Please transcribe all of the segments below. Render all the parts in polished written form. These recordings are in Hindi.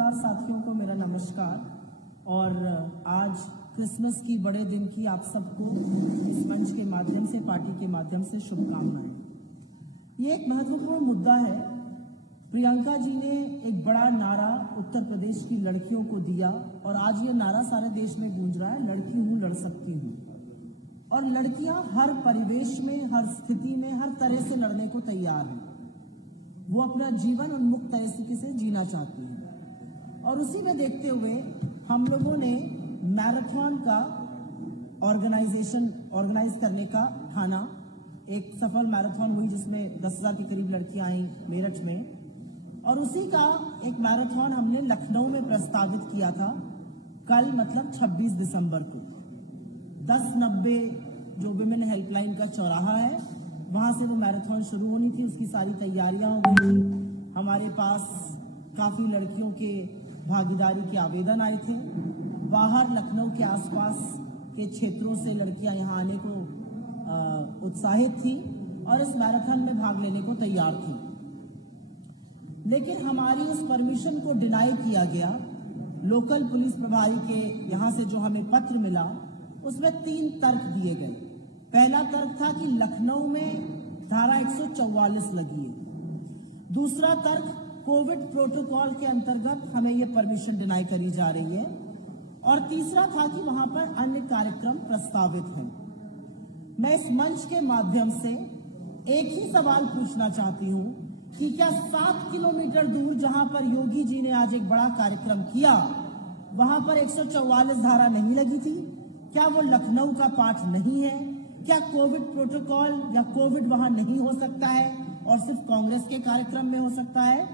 पत्रकार साथियों को मेरा नमस्कार और आज क्रिसमस की बड़े दिन की आप सबको इस मंच के माध्यम से, पार्टी के माध्यम से शुभकामनाएं। ये एक महत्वपूर्ण मुद्दा है। प्रियंका जी ने एक बड़ा नारा उत्तर प्रदेश की लड़कियों को दिया और आज ये नारा सारे देश में गूंज रहा है, लड़की हूं लड़ सकती हूं। और लड़कियां हर परिवेश में, हर स्थिति में, हर तरह से लड़ने को तैयार हैं। वो अपना जीवन उन्मुक्त तरीके से जीना चाहती हैं। और उसी में देखते हुए हम लोगों ने मैराथन का ऑर्गेनाइज करने का ठाना। एक सफल मैराथन हुई जिसमें 10,000 के करीब लड़कियां आई मेरठ में, और उसी का एक मैराथन हमने लखनऊ में प्रस्तावित किया था कल, मतलब 26 दिसंबर को। 1090 जो विमेन हेल्पलाइन का चौराहा है, वहां से वो मैराथन शुरू होनी थी। उसकी सारी तैयारियां हो गई थी। हमारे पास काफी लड़कियों के भागीदारी के आवेदन आए थे। बाहर लखनऊ के आसपास के क्षेत्रों से लड़कियां यहां आने को उत्साहित थी और इस मैराथन में भाग लेने को तैयार थी। लेकिन हमारी इस परमिशन को डिनाई किया गया। लोकल पुलिस प्रभारी के यहां से जो हमें पत्र मिला उसमें 3 तर्क दिए गए। पहला तर्क था कि लखनऊ में धारा 144 लगी है। दूसरा तर्क, कोविड प्रोटोकॉल के अंतर्गत हमें ये परमिशन डिनाई करी जा रही है। और तीसरा था कि वहां पर अन्य कार्यक्रम प्रस्तावित हैं। मैं इस मंच के माध्यम से एक ही सवाल पूछना चाहती हूं कि क्या 7 किलोमीटर दूर जहां पर योगी जी ने आज एक बड़ा कार्यक्रम किया, वहां पर 144 धारा नहीं लगी थी? क्या वो लखनऊ का पाठ नहीं है? क्या कोविड प्रोटोकॉल या कोविड वहां नहीं हो सकता है और सिर्फ कांग्रेस के कार्यक्रम में हो सकता है?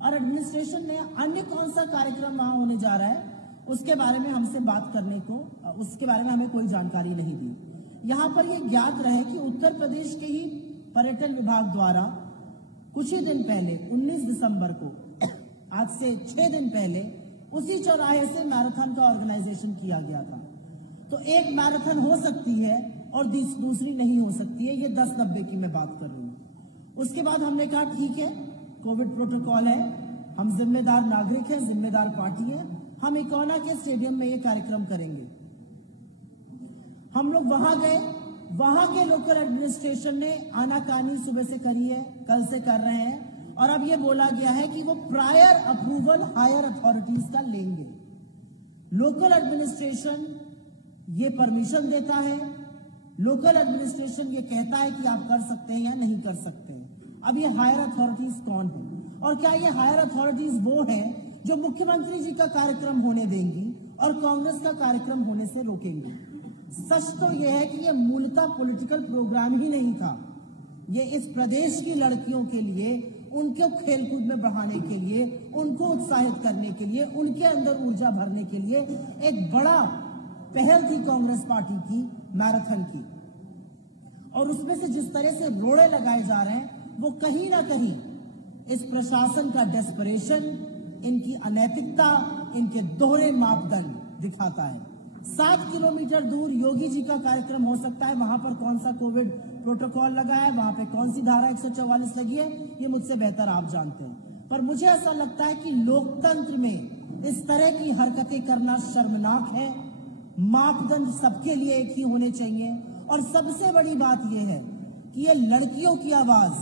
और एडमिनिस्ट्रेशन ने अन्य कौन सा कार्यक्रम वहां होने जा रहा है उसके बारे में हमसे बात करने को, उसके बारे में हमें कोई जानकारी नहीं दी। यहां पर यह ज्ञात रहे कि उत्तर प्रदेश के ही पर्यटन विभाग द्वारा कुछ ही दिन पहले 19 दिसंबर को, आज से 6 दिन पहले, उसी चौराहे से मैराथन का ऑर्गेनाइजेशन किया गया था। तो एक मैराथन हो सकती है और दूसरी नहीं हो सकती है। ये 1090 की मैं बात कर रही हूँ। उसके बाद हमने कहा ठीक है, कोविड प्रोटोकॉल है, हम जिम्मेदार नागरिक हैं, जिम्मेदार पार्टी है, हम इकोना के स्टेडियम में ये कार्यक्रम करेंगे। हम लोग वहां गए। वहां के लोकल एडमिनिस्ट्रेशन ने आनाकानी सुबह से करी है, कल से कर रहे हैं, और अब ये बोला गया है कि वो प्रायर अप्रूवल हायर अथॉरिटीज का लेंगे। लोकल एडमिनिस्ट्रेशन ये परमिशन देता है, लोकल एडमिनिस्ट्रेशन ये कहता है कि आप कर सकते हैं या नहीं कर सकते हैं। अब ये हायर अथॉरिटीज कौन है, और क्या ये हायर अथॉरिटीज वो हैं जो मुख्यमंत्री जी का कार्यक्रम होने देंगी और कांग्रेस का कार्यक्रम होने से रोकेंगी? सच तो यह है कि ये मूलतः पॉलिटिकल प्रोग्राम ही नहीं था। ये इस प्रदेश की लड़कियों के लिए, उनको खेलकूद में बढ़ाने के लिए, उनको उत्साहित करने के लिए, उनके अंदर ऊर्जा भरने के लिए एक बड़ा पहल थी कांग्रेस पार्टी की, मैराथन की। और उसमें से जिस तरह से रोड़े लगाए जा रहे हैं, वो कहीं ना कहीं इस प्रशासन का डेस्परेशन, इनकी अनैतिकता, इनके दोहरे मापदंड दिखाता है। 7 किलोमीटर दूर योगी जी का कार्यक्रम हो सकता है, वहां पर कौन सा कोविड प्रोटोकॉल लगा है, वहां पे कौन सी धारा 144 लगी है, ये मुझसे बेहतर आप जानते हैं। पर मुझे ऐसा लगता है कि लोकतंत्र में इस तरह की हरकतें करना शर्मनाक है। मापदंड सबके लिए एक ही होने चाहिए। और सबसे बड़ी बात यह है कि ये लड़कियों की आवाज,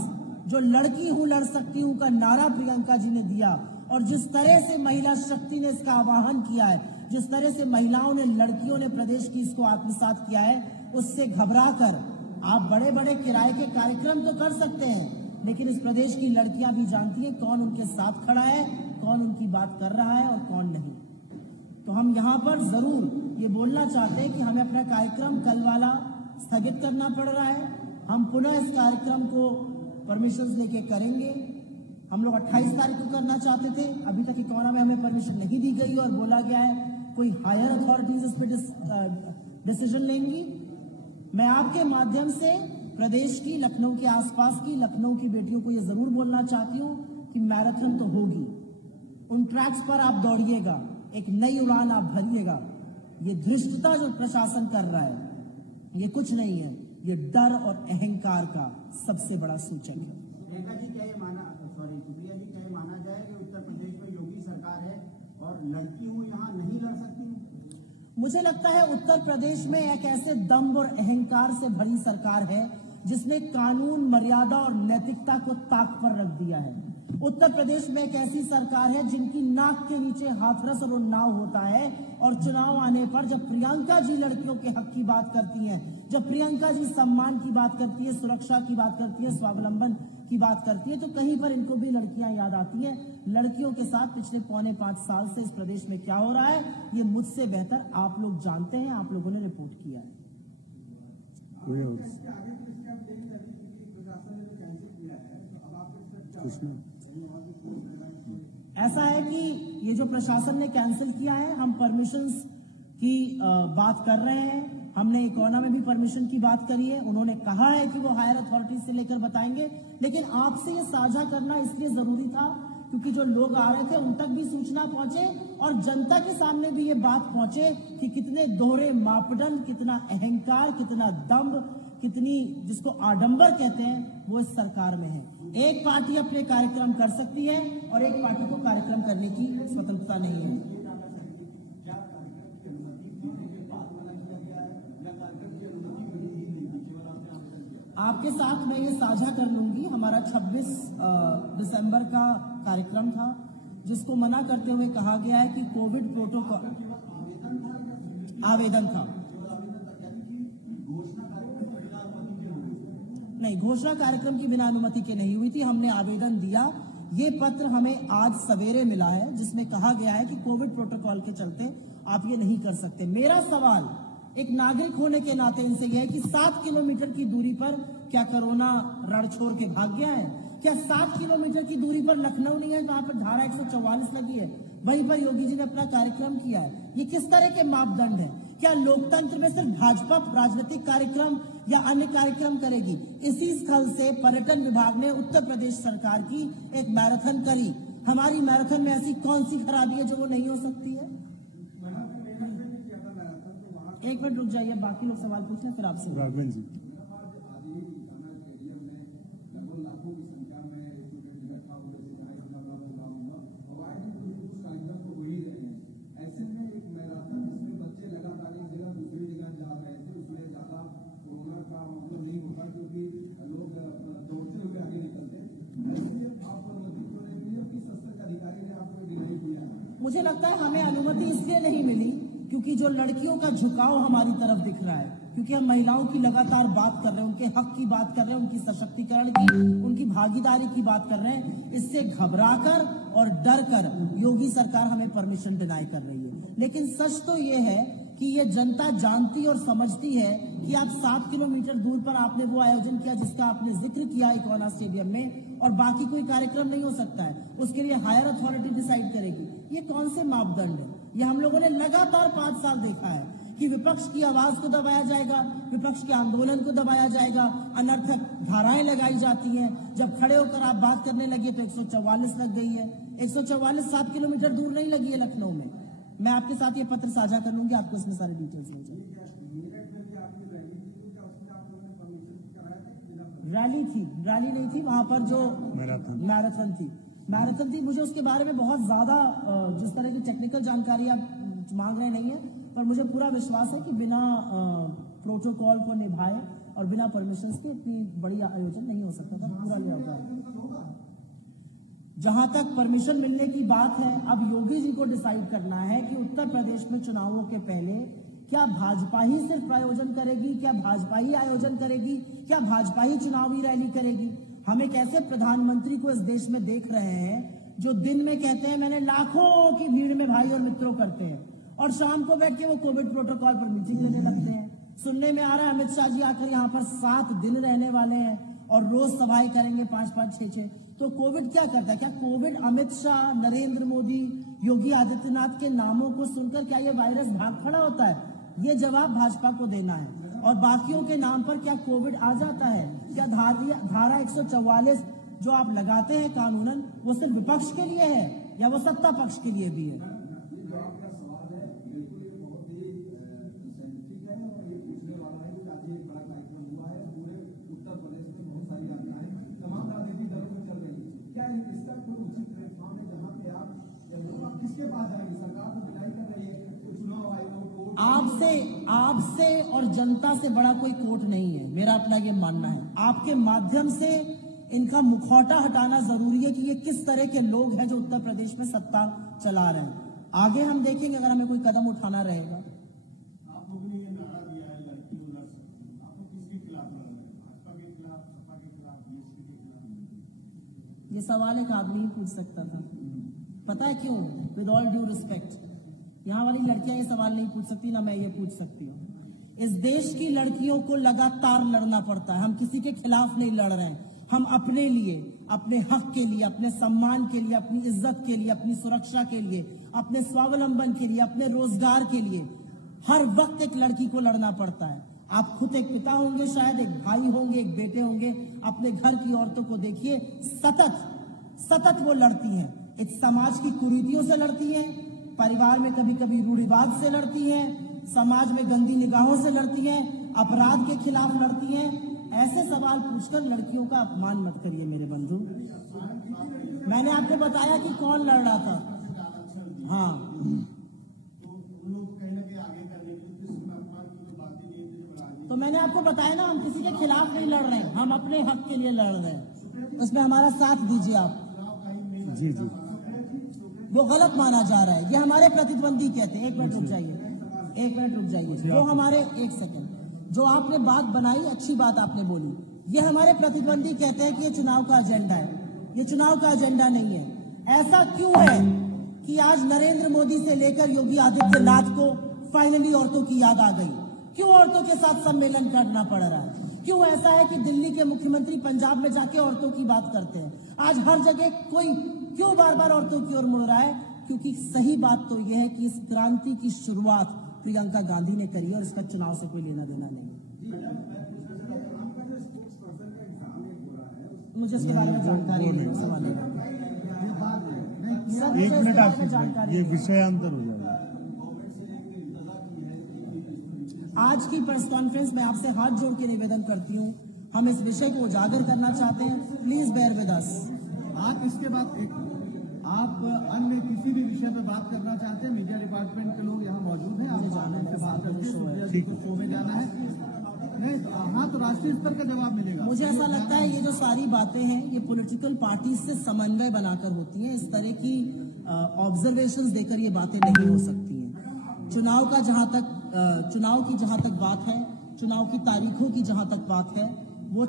जो लड़की हूं लड़ सकती हूं का नारा प्रियंका जी ने दिया, और जिस तरह से महिला शक्ति ने इसका आह्वान किया है, जिस तरह से महिलाओं ने, लड़कियों ने प्रदेश की इसको आत्मसात किया है, उससे घबराकर आप बड़े बड़े किराए के कार्यक्रम तो कर सकते हैं, लेकिन इस प्रदेश की लड़कियां भी जानती हैं कौन उनके साथ खड़ा है, कौन उनकी बात कर रहा है और कौन नहीं। तो हम यहां पर जरूर ये बोलना चाहते हैं कि हमें अपना कार्यक्रम कल वाला स्थगित करना पड़ रहा है। हम पुनः इस कार्यक्रम को परमिशन लेके करेंगे। हम लोग 28 तारीख को करना चाहते थे, अभी तक इकोना में हमें परमिशन नहीं दी गई और बोला गया है कोई हायर अथॉरिटीज इस पर डिसीजन लेंगी। मैं आपके माध्यम से प्रदेश की, लखनऊ के आसपास की, लखनऊ की बेटियों को यह जरूर बोलना चाहती हूं कि मैराथन तो होगी, उन ट्रैक्स पर आप दौड़िएगा, एक नई उड़ान आप भरिएगा। ये धृष्टता जो प्रशासन कर रहा है, ये कुछ नहीं है, ये डर और अहंकार का सबसे बड़ा सूचक है। प्रियंका जी क्या ये माना जाए कि उत्तर प्रदेश में योगी सरकार मुझे लगता है उत्तर प्रदेश में एक ऐसे दम्भ और अहंकार से भरी सरकार है जिसने कानून, मर्यादा और नैतिकता को ताक पर रख दिया है। उत्तर प्रदेश में एक ऐसी सरकार है जिनकी नाक के नीचे हाथरस और उन्नाव होता है, और चुनाव आने पर जब प्रियंका जी लड़कियों के हक की बात करती हैं, जब प्रियंका जी सम्मान की बात करती है, सुरक्षा की बात करती है, स्वावलंबन की बात करती है, तो कहीं पर इनको भी लड़कियां याद आती हैं। लड़कियों के साथ पिछले 4.25 साल से इस प्रदेश में क्या हो रहा है, ये मुझसे बेहतर आप लोग जानते हैं, आप लोगों ने रिपोर्ट किया है। ऐसा है कि ये जो प्रशासन ने कैंसिल किया है, हम परमिशंस की बात कर रहे हैं। हमने इकोना में भी परमिशन की बात करी है। उन्होंने कहा है कि वो हायर अथॉरिटीज से लेकर बताएंगे, लेकिन आपसे ये साझा करना इसलिए जरूरी था क्योंकि जो लोग आ रहे थे उन तक भी सूचना पहुंचे और जनता के सामने भी ये बात पहुंचे कि कितने दोहरे मापदंड, कितना अहंकार, कितना दम्भ, कितनी जिसको आडंबर कहते हैं वो इस सरकार में है। एक पार्टी अपने कार्यक्रम कर सकती है और एक पार्टी को कार्यक्रम करने की स्वतंत्रता नहीं है। आपके साथ मैं ये साझा कर लूंगी, हमारा 26 दिसंबर का कार्यक्रम था जिसको मना करते हुए कहा गया है कि कोविड प्रोटोकॉल आवेदन था। नहीं, घोषणा कार्यक्रम की बिना अनुमति के नहीं हुई थी। हमने आवेदन दिया, ये पत्र हमें आज सवेरे मिला है जिसमें कहा गया है कि कोविड प्रोटोकॉल के चलते आप ये नहीं कर सकते। मेरा सवाल एक नागरिक होने के नाते इनसे यह है कि 7 किलोमीटर की दूरी पर क्या कोरोना रण छोड़ के भाग गया है? क्या 7 किलोमीटर की दूरी पर लखनऊ नहीं है जहां पर धारा 144 लगी है, वहीं पर योगी जी ने अपना कार्यक्रम किया है? ये किस तरह के मापदंड है? क्या लोकतंत्र में सिर्फ भाजपा राजनीतिक कार्यक्रम या अन्य कार्यक्रम करेगी? इसी स्थल से पर्यटन विभाग ने उत्तर प्रदेश सरकार की एक मैराथन करी। हमारी मैराथन में ऐसी कौन सी खराबी है जो वो नहीं हो सकती है? एक मिनट रुक जाइए, बाकी लोग सवाल पूछ लें फिर आपसे। राघवन जी, मुझे लगता है हमें अनुमति इसलिए नहीं मिली क्योंकि जो लड़कियों का झुकाव हमारी तरफ दिख रहा है, क्योंकि हम महिलाओं की लगातार बात कर रहे हैं, उनके हक की बात कर रहे हैं, उनकी सशक्तिकरण की, उनकी भागीदारी की बात कर रहे हैं, इससे घबराकर और डर कर योगी सरकार हमें परमिशन डिनाई कर रही है। लेकिन सच तो ये है कि ये जनता जानती और समझती है कि आप 7 किलोमीटर दूर पर आपने वो आयोजन किया जिसका आपने जिक्र किया इकोना स्टेडियम में, और बाकी कोई कार्यक्रम नहीं हो सकता है, उसके लिए हायर अथॉरिटी डिसाइड करेगी। ये कौन से मापदंड है? ये हम लोगों ने लगातार 5 साल देखा है कि विपक्ष की आवाज को दबाया जाएगा, विपक्ष के आंदोलन को दबाया जाएगा, अनर्थक धाराएं लगाई जाती हैं। जब खड़े होकर आप बात करने लगे तो 144 लग गई है। 144 7 किलोमीटर दूर नहीं लगी है लखनऊ में। मैं आपके साथ ये पत्र साझा कर लूंगी, आपको इसमें सारी डिटेल्स मिल जाएगी। रैली थी, रैली नहीं थी, वहां पर जो मैराथन थी। मुझे उसके बारे में बहुत ज्यादा जिस तरह की टेक्निकल जानकारी आप मांग रहे नहीं है, पर मुझे पूरा विश्वास है कि बिना प्रोटोकॉल को निभाए और बिना परमिशन के इतनी बड़ी आयोजन नहीं हो सकता था। पूरा लिया होता है। जहां तक परमिशन मिलने की बात है, अब योगी जी को डिसाइड करना है कि उत्तर प्रदेश में चुनावों के पहले क्या भाजपा ही सिर्फ आयोजन करेगी, क्या भाजपा ही आयोजन करेगी, क्या भाजपा ही चुनावी रैली करेगी? हम एक ऐसे प्रधानमंत्री को इस देश में देख रहे हैं जो दिन में कहते हैं मैंने लाखों की भीड़ में भाई और मित्रों करते हैं, और शाम को बैठ के वो कोविड प्रोटोकॉल पर मीटिंग लेने लगते हैं। सुनने में आ रहा है अमित शाह जी आकर यहाँ पर 7 दिन रहने वाले हैं और रोज सभाएं करेंगे 5-5, 6-6। तो कोविड क्या करता है? क्या कोविड अमित शाह, नरेंद्र मोदी, योगी आदित्यनाथ के नामों को सुनकर क्या ये वायरस भाग खड़ा होता है? ये जवाब भाजपा को देना है। और बाकियों के नाम पर क्या कोविड आ जाता है? क्या धारा 144 जो आप लगाते हैं कानूनन, वो सिर्फ विपक्ष के लिए है या वो सत्ता पक्ष के लिए भी है? आपसे और जनता से बड़ा कोई कोर्ट नहीं है, मेरा अपना ये मानना है। आपके माध्यम से इनका मुखौटा हटाना जरूरी है कि ये किस तरह के लोग हैं जो उत्तर प्रदेश में सत्ता चला रहे हैं। आगे हम देखेंगे अगर हमें कोई कदम उठाना रहेगा। आप लोगों ने ये नारा दिया है लड़की लड़ सकती है, आपको किसके खिलाफ लड़ना है? भाजपा के खिलाफ, सपा के खिलाफ, बीएसपी के खिलाफ? ये सवाल एक आदमी ही पूछ सकता था। पता है क्यों? विद ऑल ड्यू रिस्पेक्ट, यहाँ वाली लड़कियां ये सवाल नहीं पूछ सकती, ना मैं ये पूछ सकती हूँ। इस देश की लड़कियों को लगातार लड़ना पड़ता है। हम किसी के खिलाफ नहीं लड़ रहे हैं, हम अपने लिए, अपने हक के लिए, अपने सम्मान के लिए, अपनी इज्जत के लिए, अपनी सुरक्षा के लिए, अपने स्वावलंबन के लिए, अपने रोजगार के लिए हर वक्त एक लड़की को लड़ना पड़ता है। आप खुद एक पिता होंगे, शायद एक भाई होंगे, एक बेटे होंगे, अपने घर की औरतों को देखिए, सतत वो लड़ती हैं। एक समाज की कुरीतियों से लड़ती हैं, परिवार में कभी कभी रूढ़िवाद से लड़ती हैं, समाज में गंदी निगाहों से लड़ती हैं, अपराध के खिलाफ लड़ती हैं। ऐसे सवाल पूछकर लड़कियों का अपमान मत करिए मेरे बंधु। मैंने आपको बताया कि कौन लड़ रहा था। हाँ, तो मैंने आपको बताया ना, हम किसी के खिलाफ नहीं लड़ रहे हैं, हम अपने हक के लिए लड़ रहे हैं। उसमें हमारा साथ दीजिए आप। जी जी, वो गलत माना जा रहा है, ये हमारे प्रतिद्वंदी कहते हैं। एक मिनट रुक जाइए, वो हमारे, एक सेकंड, जो आपने बात बनाई, अच्छी बात आपने बोली। ये हमारे प्रतिद्वंदी कहते हैं कि ये चुनाव का एजेंडा है, ये चुनाव का एजेंडा नहीं है। ऐसा क्यों है कि आज नरेंद्र मोदी से लेकर योगी आदित्यनाथ को फाइनली औरतों की याद आ गई? क्यों औरतों के साथ सम्मेलन करना पड़ रहा है? क्यों ऐसा है कि दिल्ली के मुख्यमंत्री पंजाब में जाके औरतों की बात करते हैं? आज हर जगह कोई क्यों बार बार औरतों की ओर मुड़ रहा है? क्योंकि सही बात तो यह है कि इस क्रांति की शुरुआत प्रियंका गांधी ने करी और इसका चुनाव से कोई लेना देना नहीं। मुझे इसके बारे में जानकारी नहीं, सवाल है। एक मिनट आपकी जानकारी, ये विषयांतर हो जाएगा। आज की प्रेस कॉन्फ्रेंस में आपसे हाथ जोड़ के निवेदन करती हूँ, हम इस विषय को उजागर करना चाहते हैं, प्लीज बेयर विद अस। आप इसके बाद आप अन्य किसी भी विषय पर बात करना चाहते हैं, मीडिया डिपार्टमेंट के लोग यहाँ मौजूद हैं, आप जाना है, बात करके शो में जाना है नहीं तो हाँ, तो राष्ट्रीय स्तर का जवाब मिलेगा। मुझे ऐसा लगता है ये जो सारी बातें हैं ये पॉलिटिकल पार्टी से समन्वय बनाकर होती हैं। इस तरह की ऑब्जर्वेशंस देकर ये बातें नहीं हो सकती हैं। चुनाव की जहां तक बात है, चुनाव की तारीखों की जहां तक बात है, वो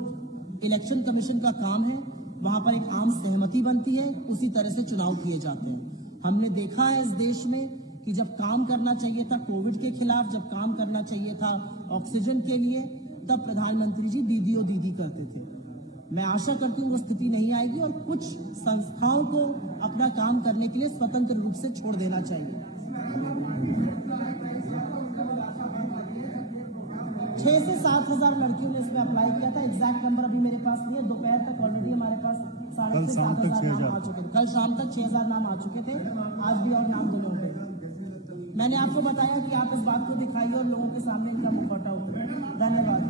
इलेक्शन कमीशन का काम है। वहां पर एक आम सहमति बनती है, उसी तरह से चुनाव किए जाते हैं। हमने देखा है इस देश में कि जब काम करना चाहिए था कोविड के खिलाफ, जब काम करना चाहिए था ऑक्सीजन के लिए, तब प्रधानमंत्री जी दीदी करते थे। मैं आशा करती हूँ वो स्थिति नहीं आएगी और कुछ संस्थाओं को अपना काम करने के लिए स्वतंत्र रूप से छोड़ देना चाहिए। 6 से 7 हजार लड़कियों ने इसमें अप्लाई किया था। एग्जैक्ट नंबर अभी मेरे पास नहीं है। दोपहर तक ऑलरेडी हमारे पास 7,500 से 7,000 नाम आ चुके थे। कल शाम तक 6,000 नाम आ चुके थे। आज भी और नाम देने होंगे। मैंने आपको बताया कि आप इस बात को दिखाइए और लोगों के सामने इनका मुखौटा उतारिए। धन्यवाद।